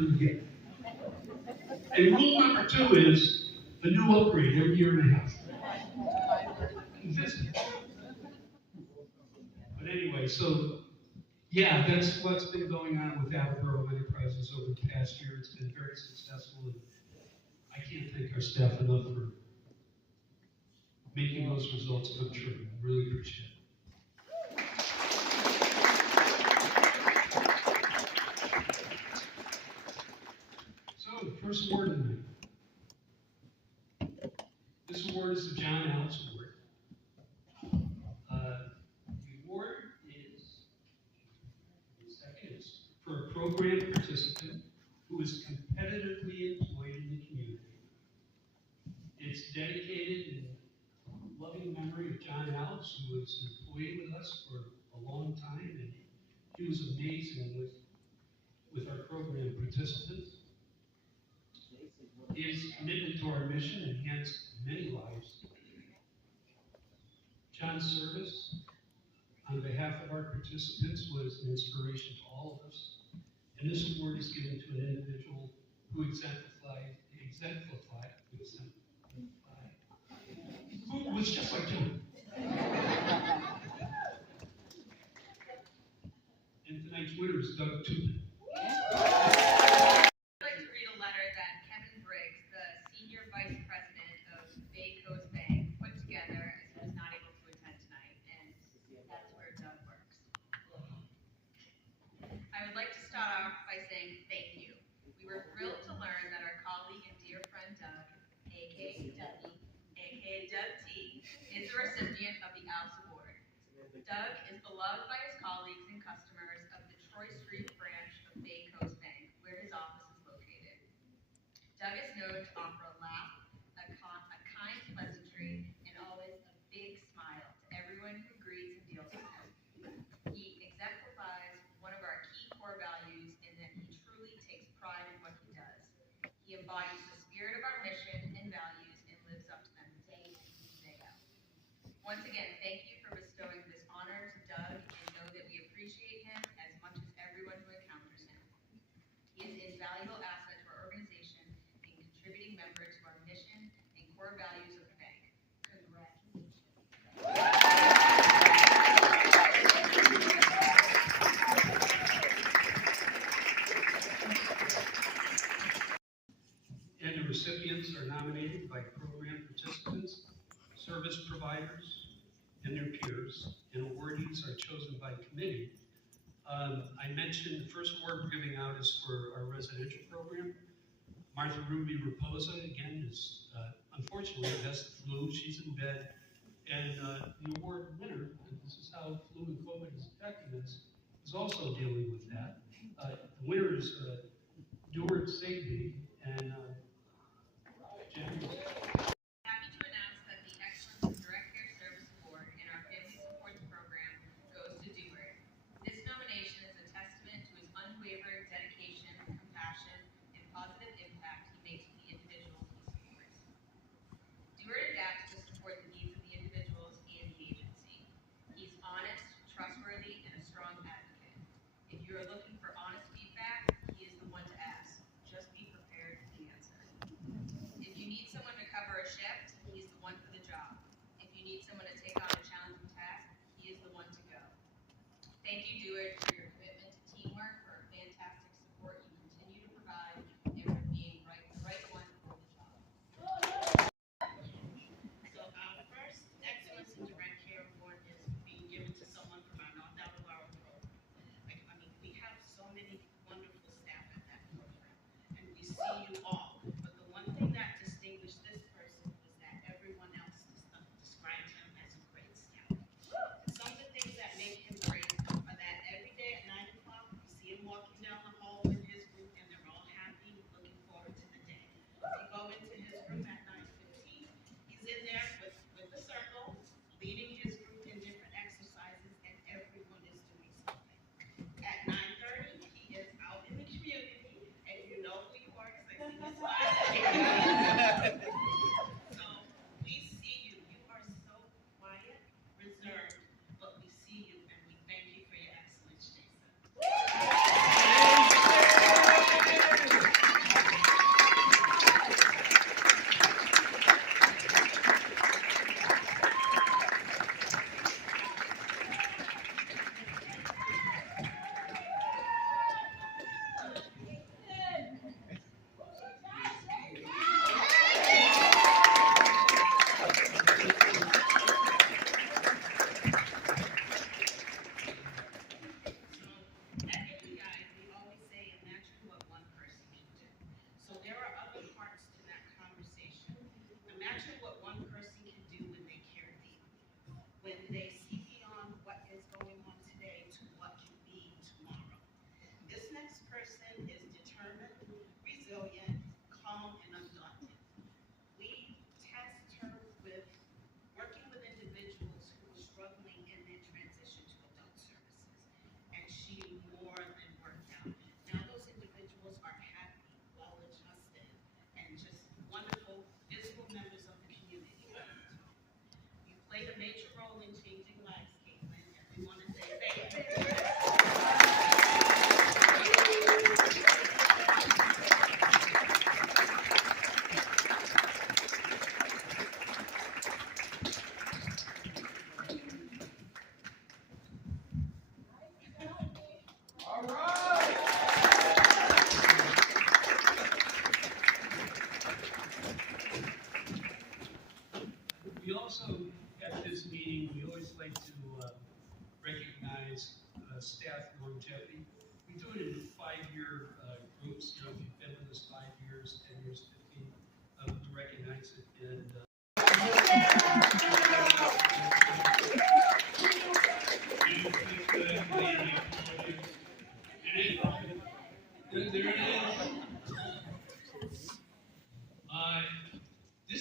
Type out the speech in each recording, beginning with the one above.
you get. And rule number 2 is a new upgrade every year and a half. Consistent. But anyway, so yeah, that's what's been going on with Attleboro Enterprises over the past year. It's been very successful, and I can't thank our staff enough for making those results come true. I really appreciate it. So, the first award tonight. This award is the John Allis Award. The award is for a program participant who is competitively employed in the community. It's dedicated in loving memory of John Allis, who was an employee with us for a long time, and he was amazing with our program participants. His commitment to our mission enhanced many lives. John's service on behalf of our participants was an inspiration to all of us. And this award is given to an individual who who was just like John. And tonight's winner is Doug Tupin. I'd like to read a letter that Kevin Briggs, the Senior Vice President of Bay Coast Bank, put together as he was not able to attend tonight, and that's where Doug works. I would like to start off by saying thank you. We were thrilled to learn that our colleague and dear friend Doug, aka Doug T, is the recipient of the ALS Award. Doug is beloved by his colleagues and customers of the Troy Street branch of Bay Coast Bank, where his office is located. Doug is known to offer a laugh, a kind pleasantry, and always a big smile to everyone who greets and deals with him. He exemplifies one of our key core values in that he truly takes pride in what he does. He embodies the spirit of our mission and values and lives up to them day in and day out. Once again, thank you for bestowing this honor to Doug, and know that we appreciate him as much as everyone who encounters him. He is an invaluable asset to our organization and contributing member to our mission and core values of the bank. Congratulations. And the recipients are nominated by program participants, service providers, and their peers, and awardees are chosen by committee. I mentioned the first award we're giving out is for our residential program. Martha Ruby Raposa, again, is unfortunately has the flu. She's in bed. And the award winner, and this is how flu and COVID is affecting us, is also dealing with that. The winner is Deward Sagby, and Jen. Happy to announce that the Excellence in Direct Care Service Award in our Family Supports Program goes to Deward. This nomination is a testament to his unwavering dedication, compassion, and positive impact he makes to the individuals he supports. Deward adapts to support the needs of the individuals and the agency. He's honest, trustworthy, and a strong advocate. If you are looking for honest feedback, he is the one to ask. Just be prepared for the answer. If you need someone to cover a shift, he's the one for the job. If you need someone to take on a challenging task, he is the one to go. Thank you, Deward, for your commitment to teamwork, for a fantastic support you continue to provide, and for being the right one for the job. So our first Excellence in Direct Care Award is being given to someone from our North Attleboro program. We have so many wonderful staff at that program, and we see you all. But the one thing that distinguished this person was that everyone else described him as a great staff. Some of the things that make him great are that every day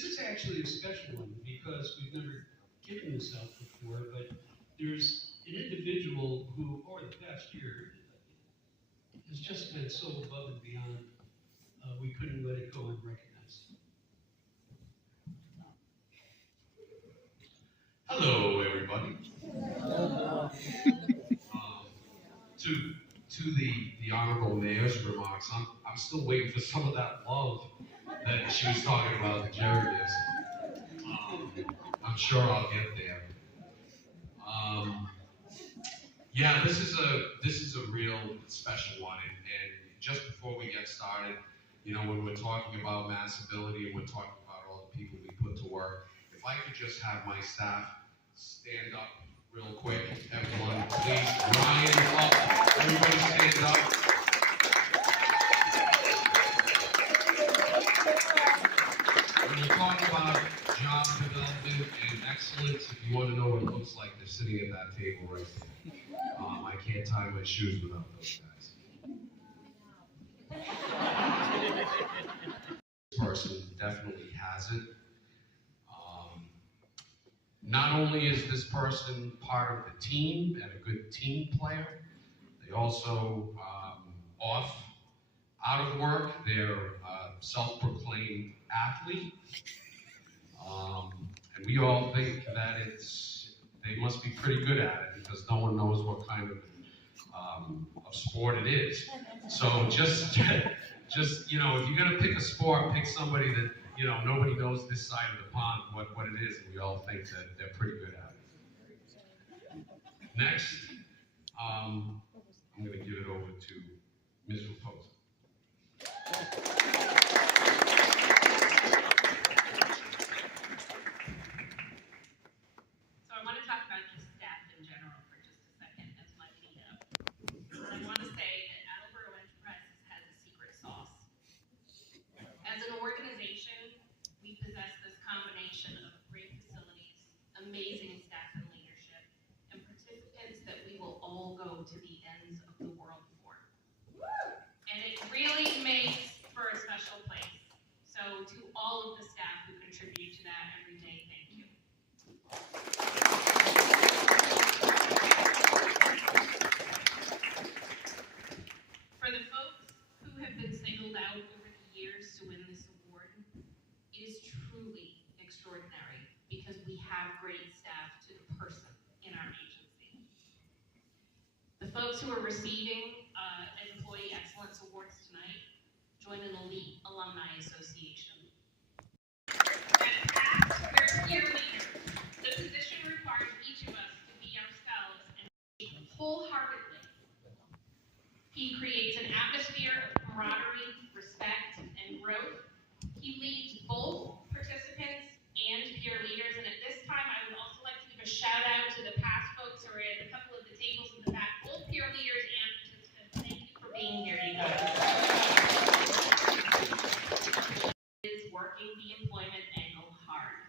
This is actually a special one because we've never given this out before, but there's an individual who, over the past year, has just been so above and beyond, we couldn't let it go unrecognized. Hello, everybody. To the honorable mayor's remarks, I'm still waiting for some of that love that she was talking about that Jerry gives. I'm sure I'll get there. Yeah, this is a real special one, and just before we get started, you know, when we're talking about Massability and we're talking about all the people we put to work, if I could just have my staff stand up real quick, everyone, please. Ryan, up. Everybody stand up. When you talk about job development and excellence, if you want to know what it looks like, they're sitting at that table right there. I can't tie my shoes without those guys. This person definitely has it. Not only is this person part of the team and a good team player, they also, out of work, they're a self-proclaimed athlete. And we all think that they must be pretty good at it because no one knows what kind of sport it is. So just, you know, if you're gonna pick a sport, pick somebody that, you know, nobody knows this side of the pond what it is, and we all think that they're pretty good at it. Next, I'm gonna give it over to Ms. Raposa. So I want to talk about just staff in general for just a second as my lead up. I want to say that Attleboro Enterprises has a secret sauce. As an organization, we possess this combination of great facilities, amazing staff and leadership, and participants that we will all go to the ends of the world for. And it really makes for a special place. So to all of the staff who contribute to that every day, thank you. For the folks who have been singled out over the years to win this award, it is truly extraordinary because we have great staff to the person in our agency. The folks who are receiving Employee Excellence Awards tonight join an elite alumni association. As past peer leaders, the position requires each of us to be ourselves and wholeheartedly. He creates an atmosphere of camaraderie, respect, and growth. He leads both participants and peer leaders, and at this time, I would also like to give a shout out to the past folks who are at a couple of the tables in the back, both peer leaders and participants. Thank you for being here, you guys. Is working the employment angle hard.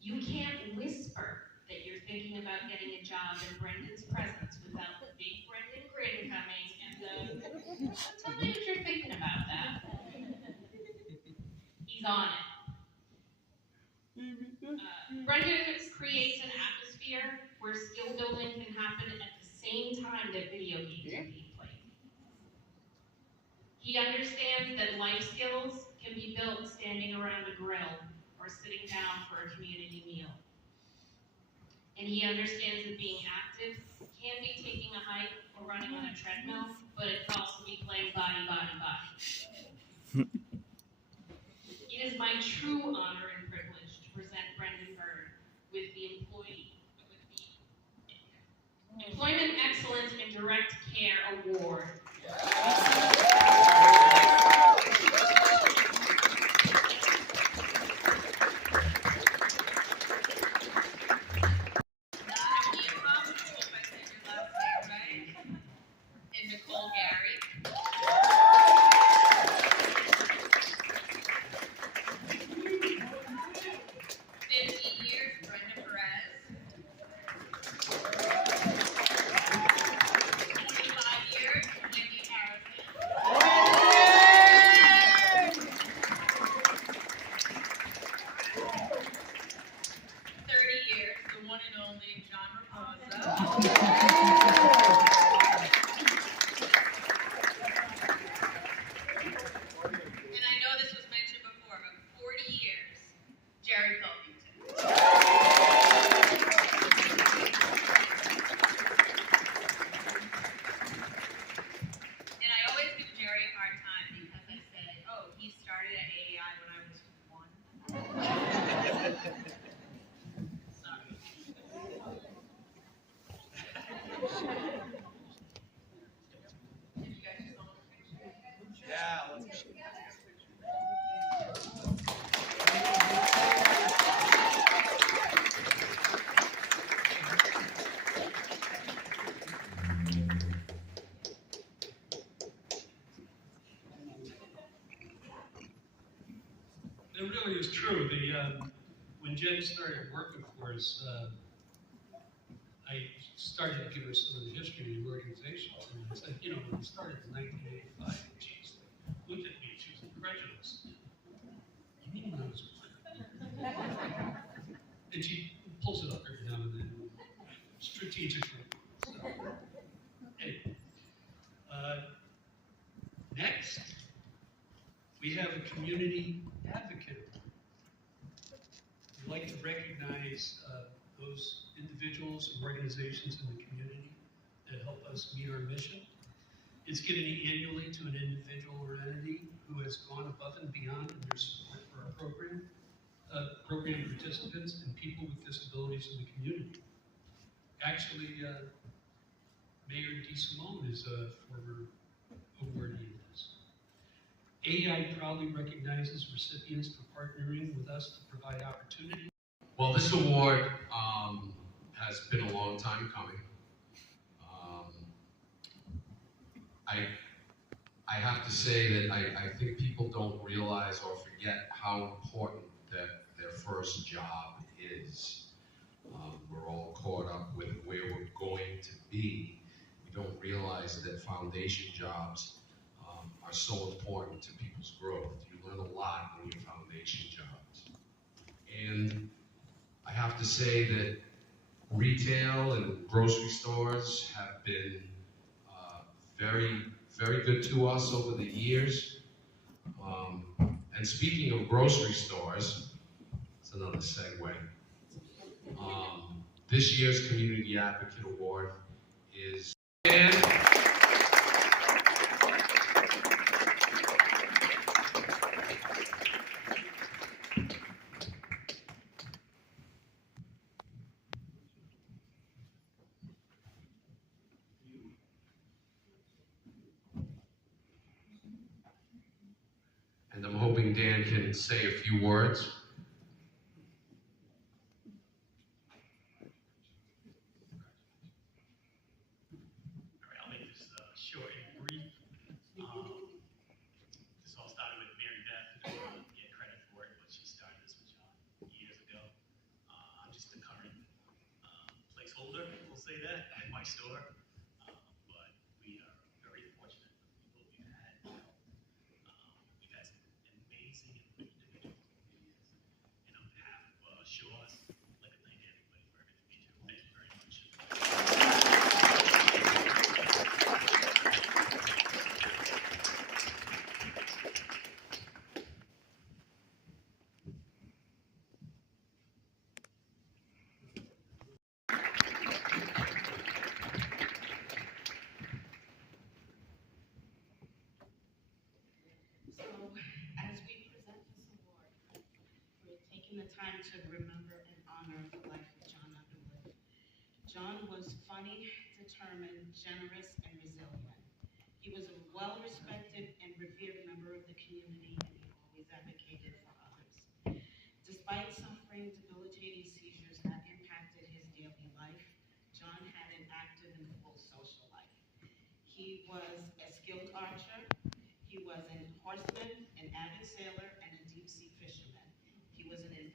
You can't whisper that you're thinking about getting a job in Brendan's presence without the big Brendan grin coming and the, tell me if you're thinking about that. He's on it. Brendan creates an atmosphere where skill building can happen at the same time that video games are being played. He understands that life skills can be built standing around a grill or sitting down for a community meal. And he understands that being active can be taking a hike or running on a treadmill, but it can also be playing body, body, body. It is my true honor and privilege to present Brendan Bird with the Employment Excellence and Direct Care Award. Yeah, let's go. It really is true. When Jen started working for us, I started to give her some of the history of the organization. And I said, you know, when we started in 1985, and she's looked at me, she was incredulous. You mean when I was one? And she pulls it up every now and then, strategically. So, anyway, next, we have a community advocate. We'd like to recognize those individuals and organizations in the community that help us meet our mission. It's given annually to an individual or entity who has gone above and beyond in their support for our program, program participants, and people with disabilities in the community. Actually, Mayor DeSimone is a former awardee of this. AEI proudly recognizes recipients for partnering with us to provide opportunity. Well, this award has been a long time coming. I have to say that I think people don't realize or forget how important that their first job is. We're all caught up with where we're going to be. We don't realize that foundation jobs are so important to people's growth. You learn a lot in your foundation jobs. And I have to say that retail and grocery stores have been very, very good to us over the years. And speaking of grocery stores, it's another segue. This year's Community Advocate Award is and I'm hoping Dan can say a few words. All right, I'll make this short and brief. This all started with Mary Beth, who doesn't want to get credit for it, but she started this with John years ago. I'm just the current placeholder, we'll say that, at my store. But we are very fortunate for the people we've had. We've had some amazing individuals over the years. And on behalf of Shaw's, I'd like to thank everybody for everything we do. Thank you very much. So, as we present this award, we're taking the time to remember and honor the life of John Underwood. John was funny, determined, generous, and resilient. He was a well-respected and revered member of the community, and he always advocated for others. Despite suffering debilitating seizures that impacted his daily life, John had an active and full social life. He was a skilled archer. He was a horseman, an avid sailor, and a deep-sea fisherman. He was an